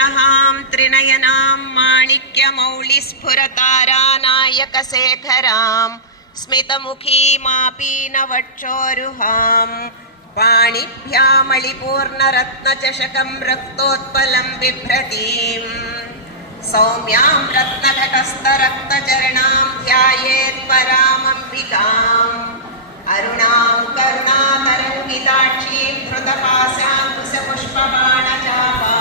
त्रिविग्रहां त्रिनयनां माणिक्यमौलिस्फुरतारानायकशेखरां स्मितमुखीमापीनवक्षोरुहां पाणिभ्यामलिपूर्णरत्नचषकं रक्तोत्पलं बिभ्रतीं सौम्यां रत्नघटस्थरक्तचरणां ध्यायेत् परामम्बिकाम् अरुणां करुणातरङ्गिताक्षीं धृतपाशाङ्कुशपुष्पबाणचापां